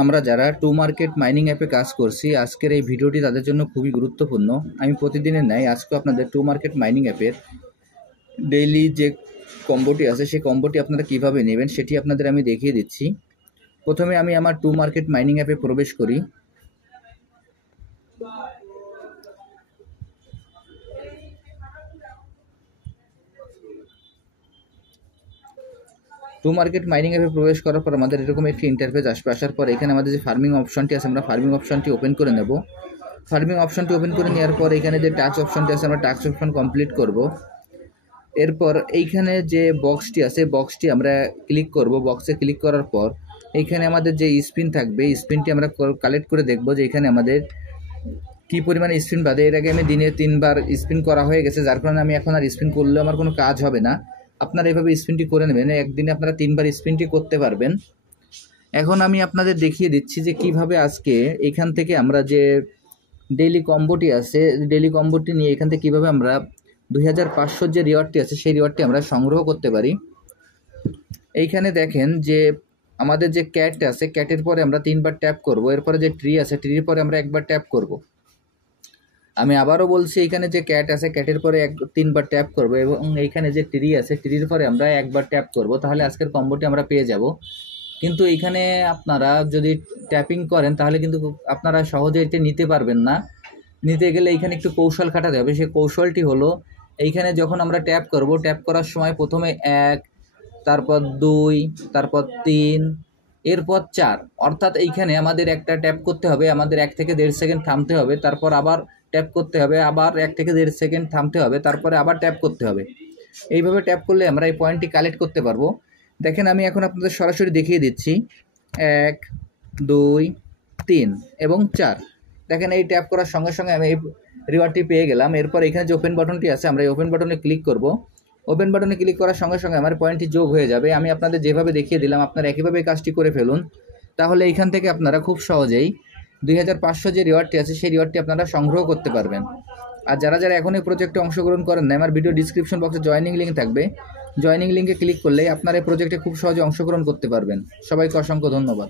আমরা যারা to market mining অ্যাপে কাজ করছি, আজকের এই ভিডিওটি তাদের জন্য খুবই গুরুত্বপূর্ণ। আমি প্রতিদিনের ন্যায় আজকেও আপনাদের টু মার্কেট মাইনিং অ্যাপের ডেইলি যে কম্বোটি আছে সেই কম্বোটি আপনারা কিভাবে নেবেন সেটি আপনাদের আমি দেখিয়ে দিচ্ছি। প্রথমে আমি আমার টু মার্কেট মাইনিং অ্যাপে প্রবেশ করি। টু মার্কেট মাইনিং অ্যাপে প্রবেশ করার পর আমাদের এরকম একটি ইন্টারফেস আসবে। আসার পর এখানে আমাদের যে ফার্মিং অপশনটি আছে, আমরা ফার্মিং অপশনটি ওপেন করে নেব। ফার্মিং অপশনটি ওপেন করে নেওয়ার পর এখানে যে টাস্ক অপশনটি আছে, আমরা টাস্ক অপশন কমপ্লিট করব। এরপর এইখানে যে বক্সটি আছে, বক্সটি আমরা ক্লিক করব। বক্সে ক্লিক করার পর এইখানে আমাদের যে স্পিন থাকবে, স্পিনটি আমরা কালেক্ট করে দেখব যে এখানে আমাদের কী পরিমাণে স্পিন বাদে। এর আগে আমি দিনে 3 বার স্পিন করা হয়ে গেছে, যার কারণে আমি এখন আর স্পিন করলেও আমার কোনো কাজ হবে না। আপনারা এভাবে স্পিনটি করে নেবেন, একদিনে আপনারা 3 বার স্পিনটি করতে পারবেন। এখন আমি আপনাদের দেখিয়ে দিচ্ছি যে কিভাবে আজকে এখান থেকে আমরা যে ডেইলি কম্বোটি আছে, ডেইলি কম্বোটি নিয়ে এখান থেকে কীভাবে আমরা 2500 যে রিওয়ার্ডটি আছে সেই রিওয়ার্ডটি আমরা সংগ্রহ করতে পারি। এইখানে দেখেন যে আমাদের যে ক্যাট আছে, ক্যাটের পরে আমরা 3 বার ট্যাপ করব। এরপরে যে ট্রি আছে, ট্রির পরে আমরা 1 বার ট্যাপ করব। আমি আবারও বলছি, এইখানে যে ক্যাট আছে, ক্যাটের পরে 3 বার ট্যাপ করব এবং এইখানে যে ট্রি আছে, ট্রির পরে আমরা 1 বার ট্যাপ করব। তাহলে আজকের কম্বোটি আমরা পেয়ে যাব। কিন্তু এইখানে আপনারা যদি ট্যাপিং করেন তাহলে কিন্তু আপনারা সহজে এটা নিতে পারবেন না। নিতে গেলে এইখানে একটু কৌশল খাটাতে হবে। সেই কৌশলটি হলো, এইখানে যখন আমরা ট্যাপ করব, ট্যাপ করার সময় প্রথমে 1, তারপর 2, তারপর 3, এরপর 4, অর্থাৎ এইখানে আমাদের একটা ট্যাপ করতে হবে, আমাদের 1 থেকে 1.5 সেকেন্ড থামতে হবে, তারপর আবার ট্যাপ করতে হবে, আবার 1 থেকে 1.5 সেকেন্ড থামতে হবে, তারপরে আবার ট্যাপ করতে হবে। এইভাবে ট্যাপ করলে আমরা এই পয়েন্টটি কালেক্ট করতে পারবো। দেখেন আমি এখন আপনাদের সরাসরি দেখিয়ে দিচ্ছি। 1, 2, 3 এবং 4। দেখেন এই ট্যাপ করার সঙ্গে সঙ্গে আমি এই রিওয়ার্ডটি পেয়ে গেলাম। এরপর এখানে যে ওপেন বাটনটি আছে, আমরা এই ওপেন বাটনে ক্লিক করব। ওপেন বাটনে ক্লিক করার সঙ্গে সঙ্গে আমার পয়েন্টটি যোগ হয়ে যাবে। আমি আপনাদের যেভাবে দেখিয়ে দিলাম আপনারা একইভাবে কাজটি করে ফেলুন। তাহলে এইখান থেকে আপনারা খুব সহজেই 2500 যে রিওয়ার্ডটি আছে সেই রিওয়ার্ডটি আপনারা সংগ্রহ করতে পারবেন। আর যারা যারা এখন এই প্রজেক্টে অংশগ্রহণ করেন না, আমার ভিডিও ডিসক্রিপশন বক্সে জয়েনিং লিঙ্ক থাকবে। জয়েনিং লিঙ্কে ক্লিক করলেই আপনারা এই প্রজেক্টে খুব সহজে অংশগ্রহণ করতে পারবেন। সবাইকে অসংখ্য ধন্যবাদ।